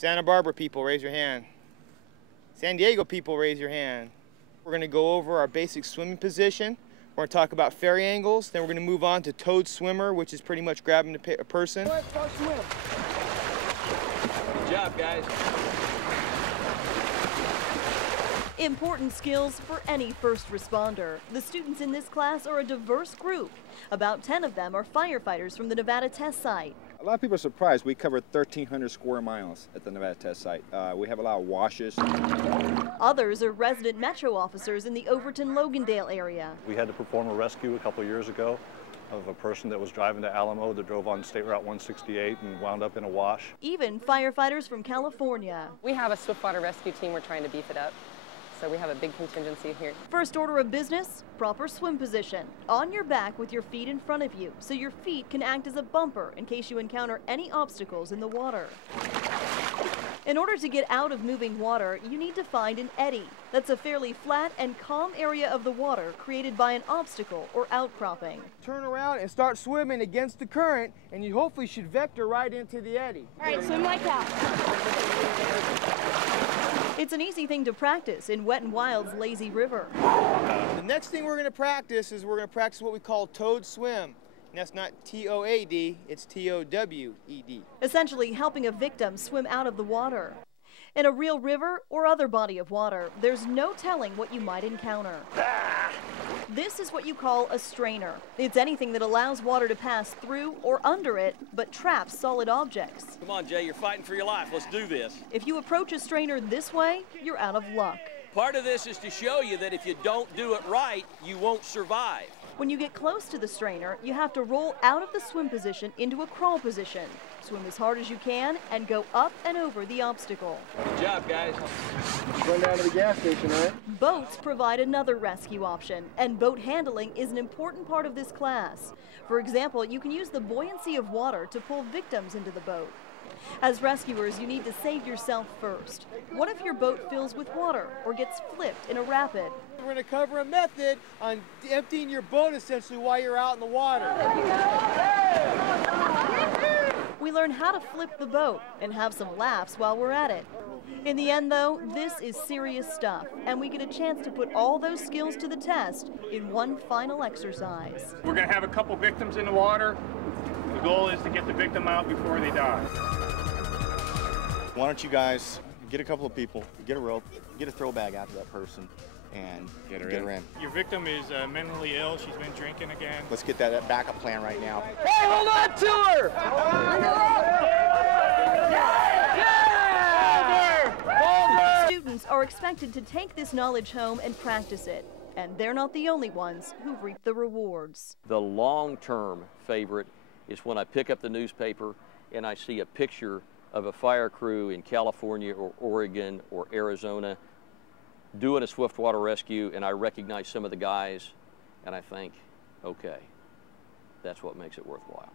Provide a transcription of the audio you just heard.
Santa Barbara people, raise your hand. San Diego people, raise your hand. We're going to go over our basic swimming position. We're going to talk about ferry angles. Then we're going to move on to towed swimmer, which is pretty much grabbing a person. Let's start swim. Good job, guys. Important skills for any first responder. The students in this class are a diverse group. About 10 of them are firefighters from the Nevada test site. A lot of people are surprised. We covered 1,300 square miles at the Nevada test site. We have a lot of washes. Others are resident Metro officers in the Overton-Logandale area. We had to perform a rescue a couple of years ago of a person that was driving to Alamo that drove on State Route 168 and wound up in a wash. Even firefighters from California. We have a Swiftwater Rescue team. We're trying to beef it up. So we have a big contingency here. First order of business, proper swim position. On your back with your feet in front of you, so your feet can act as a bumper in case you encounter any obstacles in the water. In order to get out of moving water, you need to find an eddy. That's a fairly flat and calm area of the water created by an obstacle or outcropping. Turn around and start swimming against the current, and you hopefully should vector right into the eddy. All right, swim like that. It's an easy thing to practice in Wet n Wild's lazy river. The next thing we're going to practice is we're going to practice what we call towed swim. And that's not T-O-A-D, it's T-O-W-E-D. Essentially helping a victim swim out of the water. In a real river or other body of water, there's no telling what you might encounter. This is what you call a strainer. It's anything that allows water to pass through or under it, but traps solid objects. Come on, Jay, you're fighting for your life. Let's do this. If you approach a strainer this way, you're out of luck. Part of this is to show you that if you don't do it right, you won't survive. When you get close to the strainer, you have to roll out of the swim position into a crawl position. Swim as hard as you can and go up and over the obstacle. Good job, guys. Run down to the gas station, all right? Boats provide another rescue option, and boat handling is an important part of this class. For example, you can use the buoyancy of water to pull victims into the boat. As rescuers, you need to save yourself first. What if your boat fills with water or gets flipped in a rapid? We're going to cover a method on emptying your boat essentially while you're out in the water. We learn how to flip the boat and have some laughs while we're at it. In the end, though, this is serious stuff, and we get a chance to put all those skills to the test in one final exercise. We're going to have a couple victims in the water. The goal is to get the victim out before they die. Why don't you guys get a couple of people, get a rope, get a throw bag out to that person, and get her in. Your victim is mentally ill. She's been drinking again. Let's get that backup plan right now. Hey, hold on to her! Students are expected to take this knowledge home and practice it. And they're not the only ones who've reaped the rewards. The long-term favorite is when I pick up the newspaper and I see a picture of a fire crew in California or Oregon or Arizona doing a Swiftwater rescue, and I recognize some of the guys and I think, okay, that's what makes it worthwhile.